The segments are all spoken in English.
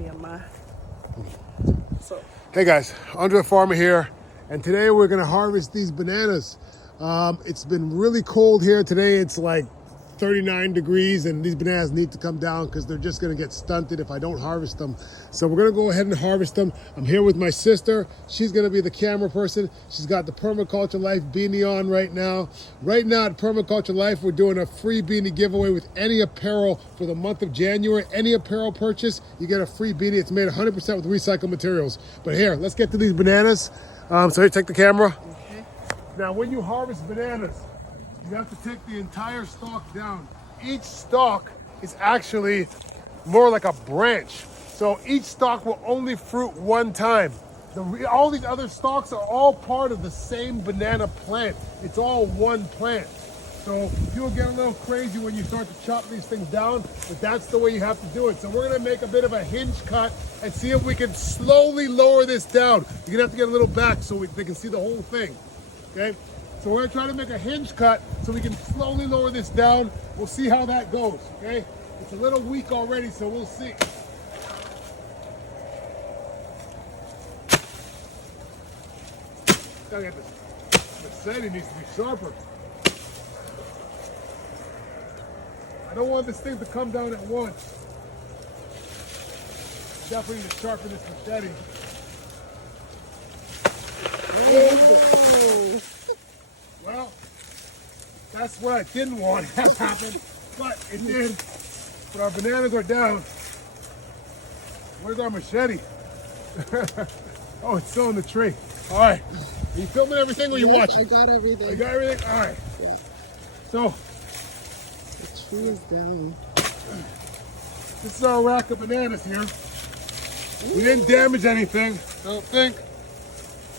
Myanmar. So. Hey guys, Andrethefarmer here, and today we're gonna harvest these bananas. It's been really cold here today. It's like 39 degrees, and these bananas need to come down because they're just gonna get stunted if I don't harvest them. So we're gonna go ahead and harvest them. I'm here with my sister. She's gonna be the camera person. She's got the Permaculture Life beanie on right now. Right now at Permaculture Life, we're doing a free beanie giveaway with any apparel for the month of January. Any apparel purchase, you get a free beanie. It's made 100% with recycled materials. But here, let's get to these bananas. So here, take the camera. Okay. Now, when you harvest bananas, you have to take the entire stalk down. Each stalk is actually more like a branch. So each stalk will only fruit one time. All these other stalks are all part of the same banana plant. It's all one plant. So you'll get a little crazy when you start to chop these things down, but that's the way you have to do it. So we're gonna make a bit of a hinge cut and see if we can slowly lower this down. You're gonna have to get a little back so they can see the whole thing, okay? So we're gonna try to make a hinge cut so we can slowly lower this down. We'll see how that goes, okay? It's a little weak already, so we'll see. Gotta get this machete needs to be sharper. I don't want this thing to come down at once. Definitely need to sharpen this machete. Ooh. Well, that's what I didn't want to happen, but it did. But our bananas are down. Where's our machete? Oh, it's still in the tree. All right. Are you filming everything or you watching? I got everything. You got everything? All right. Yeah. So, The tree is down. this is our rack of bananas here. We didn't damage anything, I don't think.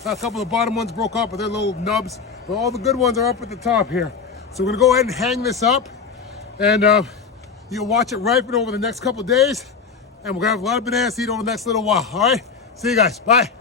A couple of the bottom ones broke off, but they're little nubs. But all the good ones are up at the top here. So we're gonna go ahead and hang this up, and you'll watch it ripen over the next couple of days, and we're gonna have a lot of bananas to eat over the next little while. All right, see you guys, bye.